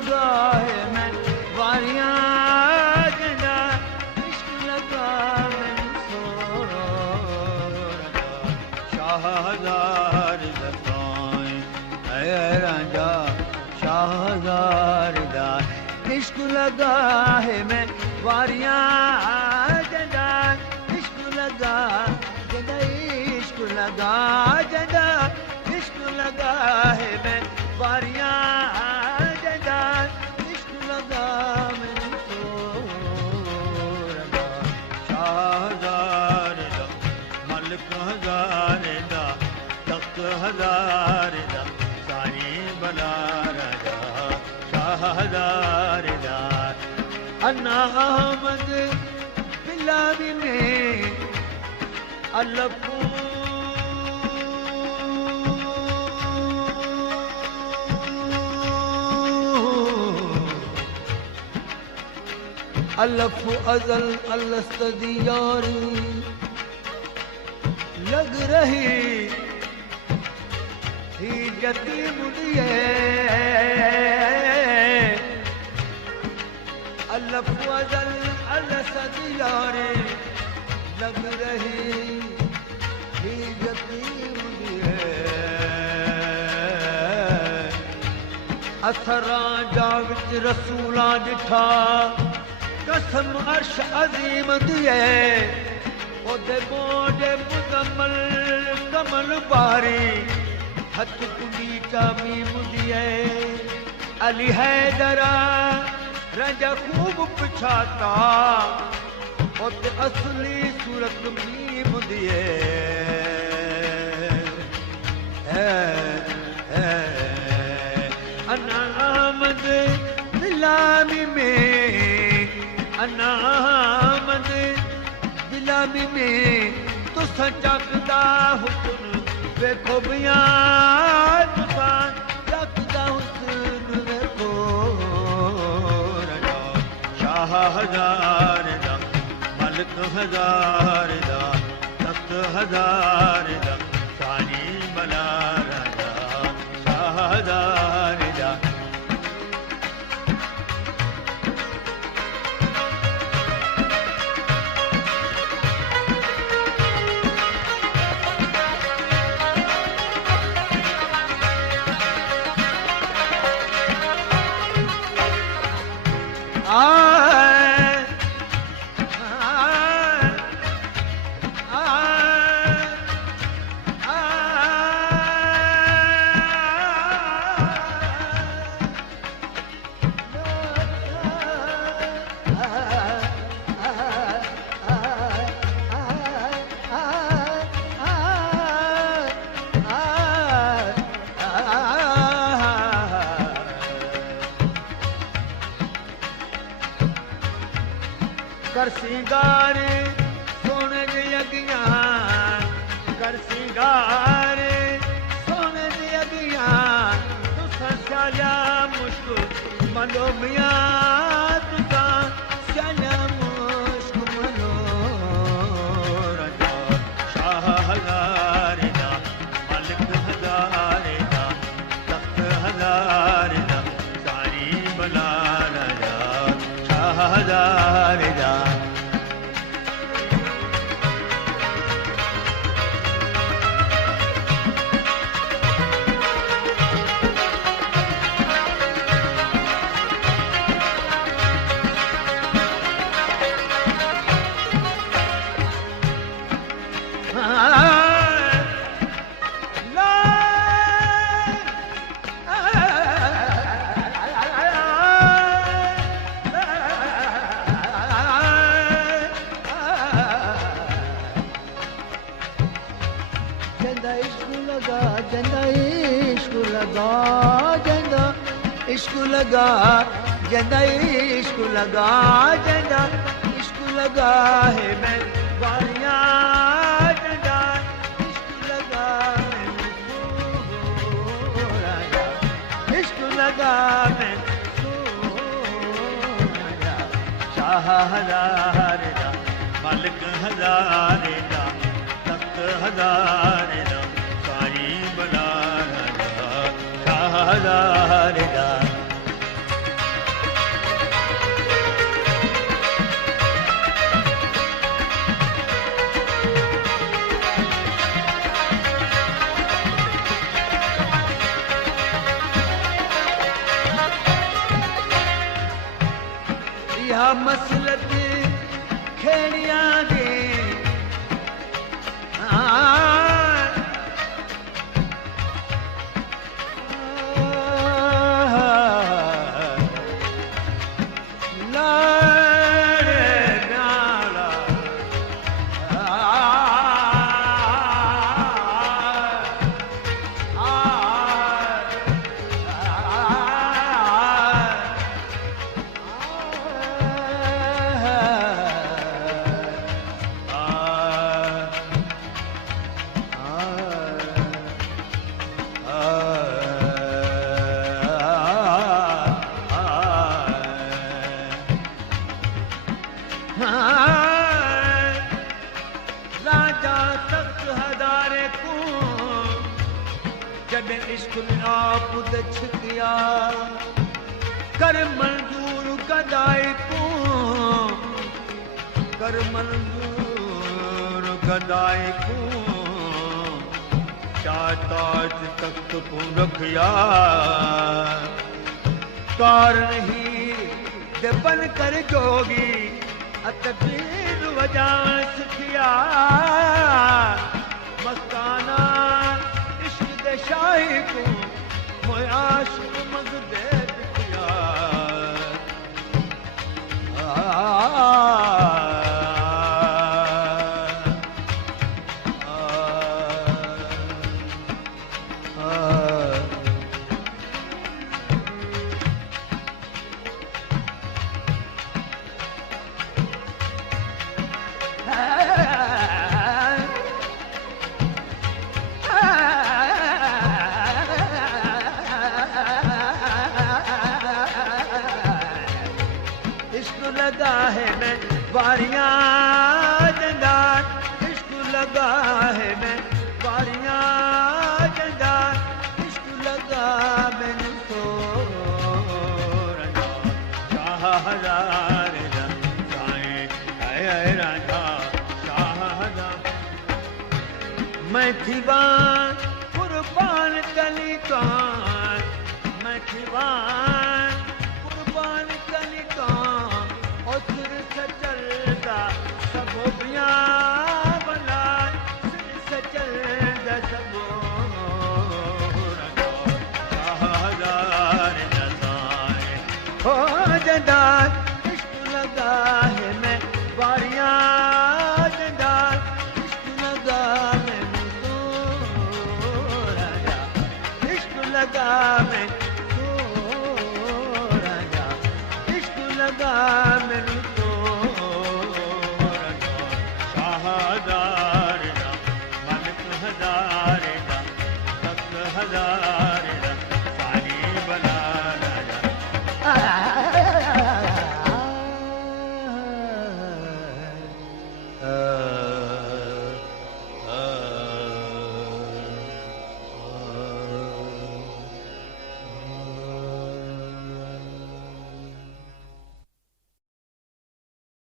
लगा है मैं वारियां जदा इश्क लगा मैं सोरा शाहजार दसाएं ऐ राजा शाहजार दा इश्क लगा है मैं वारियां जदा इश्क लगा जदा इश्क लगा जदा इश्क लगा है मैं वारियां जदा इश्क लगा मैं सोरा शाहजार दा मलिक हजार दा तख्त हजार दा सारी बला राजा शाहजार दा अन्ना अहमद बिलावी में अल्लफू अल्लफ अजल अल्लस्तदी यारी लग रही ही यतीम दिए अल्लफ अजल अल्लस्तदी यारी लग रही ही यतीम दिए असरा जा विच रसूलां डिठा कसम अर्श अजीम दिए ओदे मोजे मुजम्मल कमल बारी हथ कुली मीम दिए अली हैदरा रजा खूब पिछाता ओदे असली सूरत मीम दिए अन्ना अहमद बिलामी में अनामद बिलामी में तुसा चकदा हुस्न वेखो बिया तुसा चकदा हुस्न वेखो राजा शाह हजार दा मलिक हजार दा तख्त हजार दा सारी बला राजा शाह हजार दा कर सिंगार सोने दिया कर सिंगार सोने दिया तुसा स्याला मुश्क मनो मिया तुसा स्याला मुश्क मनो राजा शाह हजार दा मलिक हजार दा तख्त हजार दा सारी बला राजा शाह हजार दा इश्क लगा जदा इश्क लगा जदा इश्क लगा है मैं वारियां जदा इश्क लगा मैं सोरा इश्क लगा मैं सोरा शाह हजार दा मलिक हजार दा तख्त हजार दा सारी बला राजा शाह हजार दा मसलत खेड़िया दे राजा तख्त हदारे को जब इश्क आप दछकिया कर मंजूर गदाई को कर मंजूर गदाई को चाताज तख्त को रखिया कारण ही दे बन कर जोगी अतबीर वजान सिखिया मस्ताना इश्क दे शाही को मोय आशिक मग दे दिखिया लगा है मैं बारियां जंदार इश्क लगा है मैं बारियां जंदार इश्क लगा मैंने तो शाह हजार राजा शाह हजार मैं दीवान कुर्बान कली कान मैं दीवान कुर्बान कली कान और सिर से चलता सबोबियां बना सिर से चलता सबो हजार जजाए हो जदार इश्क लगा है मैं बारियां जदार इश्क लगा मैं तो राजा इश्क लगा मैं